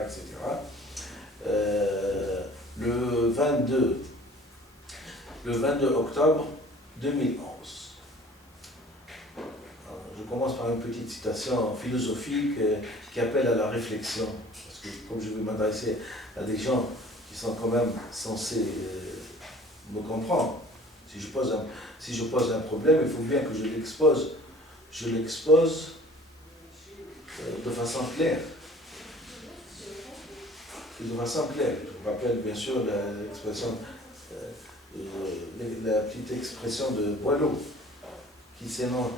etc. Le 22 octobre 2011. Je commence par une petite citation philosophique qui appelle à la réflexion, parce que comme je vais m'adresser à des gens qui sont quand même censés me comprendre, si je pose un problème, il faut bien que je l'expose de façon claire. De façon claire. Je vous rappelle bien sûr l'expression, la petite expression de Boileau, qui s'énonce.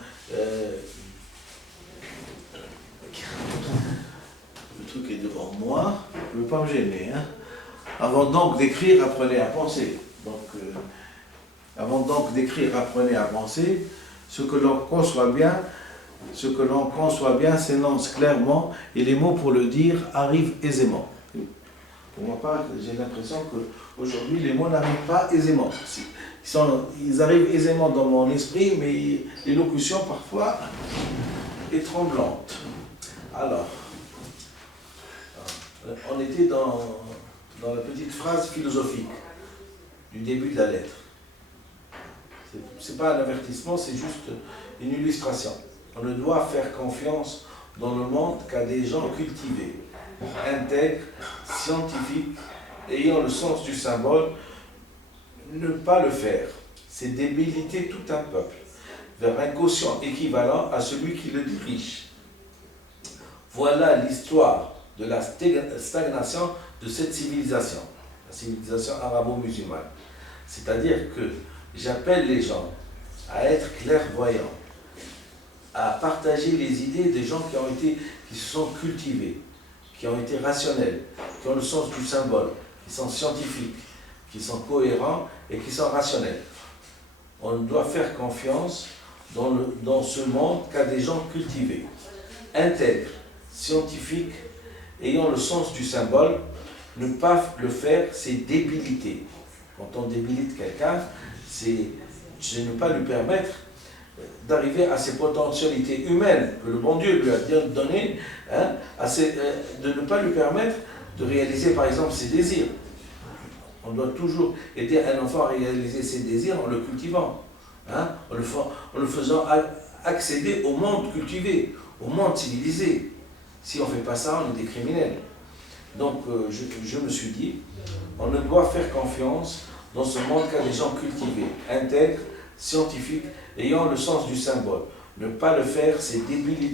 Le truc est devant moi, je ne veux pas me gêner. Hein. Avant donc d'écrire, apprenez à penser. Donc, avant donc d'écrire, apprenez à penser. Ce que l'on conçoit bien s'énonce clairement et les mots pour le dire arrivent aisément. Pour ma part, j'ai l'impression qu'aujourd'hui, les mots n'arrivent pas aisément. Ils arrivent aisément dans mon esprit, mais l'élocution parfois est tremblante. Alors, on était dans la petite phrase philosophique du début de la lettre. Ce n'est pas un avertissement, c'est juste une illustration. On ne doit faire confiance dans le monde qu'à des gens cultivés, intègres, scientifiques, ayant le sens du symbole. Ne pas le faire, c'est débiliter tout un peuple vers un quotient équivalent à celui qui le dirige. Voilà l'histoire de la stagnation de cette civilisation, la civilisation arabo-musulmane. C'est-à-dire que j'appelle les gens à être clairvoyants, à partager les idées des gens qui se sont cultivés, qui ont été rationnels, qui ont le sens du symbole, qui sont scientifiques, qui sont cohérents et qui sont rationnels. On ne doit faire confiance dans ce monde qu'à des gens cultivés, intègres, scientifiques, ayant le sens du symbole. Ne pas le faire, c'est débiliter. Quand on débilite quelqu'un, c'est ne pas lui permettre d'arriver à ses potentialités humaines que le bon Dieu lui a données, hein, de ne pas lui permettre de réaliser par exemple ses désirs. On doit toujours aider un enfant à réaliser ses désirs en le cultivant, hein, en le faisant accéder au monde cultivé, au monde civilisé. Si on ne fait pas ça, on est des criminels. Donc je me suis dit, on ne doit faire confiance dans ce monde qu'à des gens cultivés, intègres, scientifiques, ayant le sens du symbole. Ne pas le faire, c'est débiliter.